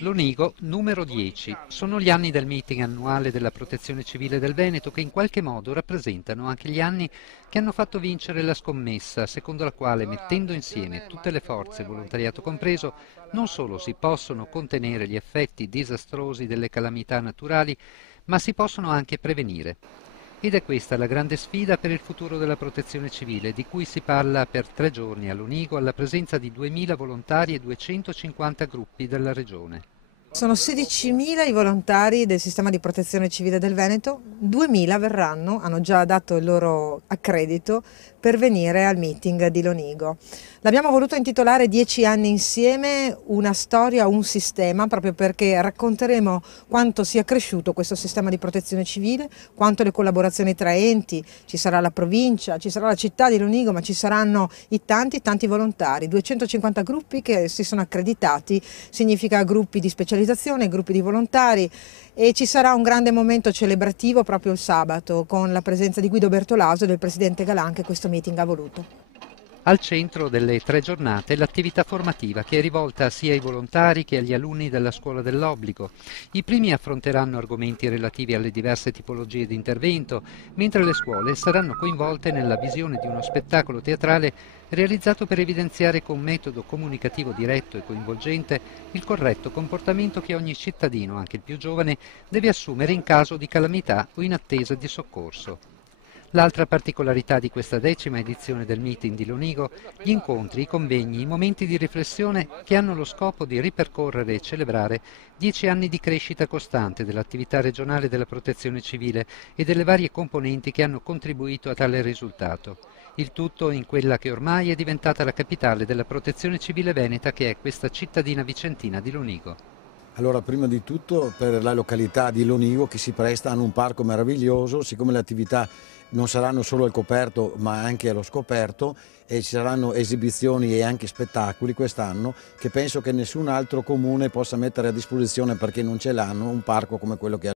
Lonigo numero 10. Sono gli anni del meeting annuale della Protezione Civile del Veneto che in qualche modo rappresentano anche gli anni che hanno fatto vincere la scommessa, secondo la quale mettendo insieme tutte le forze, volontariato compreso, non solo si possono contenere gli effetti disastrosi delle calamità naturali, ma si possono anche prevenire. Ed è questa la grande sfida per il futuro della Protezione Civile, di cui si parla per 3 giorni a Lonigo alla presenza di 2000 volontari e 250 gruppi della regione. Sono 16.000 i volontari del sistema di protezione civile del Veneto, 2.000 verranno, hanno già dato il loro accredito per venire al meeting di Lonigo. L'abbiamo voluto intitolare 10 anni insieme, una storia, un sistema, proprio perché racconteremo quanto sia cresciuto questo sistema di protezione civile, quanto le collaborazioni tra enti, ci sarà la provincia, ci sarà la città di Lonigo, ma ci saranno i tanti volontari, 250 gruppi che si sono accreditati, significa gruppi di specializzazione, gruppi di volontari, e ci sarà un grande momento celebrativo proprio il sabato con la presenza di Guido Bertolaso e del presidente Galan che questo meeting ha voluto. Al centro delle 3 giornate l'attività formativa che è rivolta sia ai volontari che agli alunni della scuola dell'obbligo. I primi affronteranno argomenti relativi alle diverse tipologie di intervento, mentre le scuole saranno coinvolte nella visione di uno spettacolo teatrale realizzato per evidenziare con metodo comunicativo diretto e coinvolgente il corretto comportamento che ogni cittadino, anche il più giovane, deve assumere in caso di calamità o in attesa di soccorso. L'altra particolarità di questa 10ª edizione del meeting di Lonigo, gli incontri, i convegni, i momenti di riflessione che hanno lo scopo di ripercorrere e celebrare 10 anni di crescita costante dell'attività regionale della protezione civile e delle varie componenti che hanno contribuito a tale risultato. Il tutto in quella che ormai è diventata la capitale della protezione civile veneta, che è questa cittadina vicentina di Lonigo. Allora, prima di tutto per la località di Lonigo che si presta, hanno un parco meraviglioso, siccome le attività non saranno solo al coperto ma anche allo scoperto e ci saranno esibizioni e anche spettacoli quest'anno che penso che nessun altro comune possa mettere a disposizione, perché non ce l'hanno, un parco come quello che ha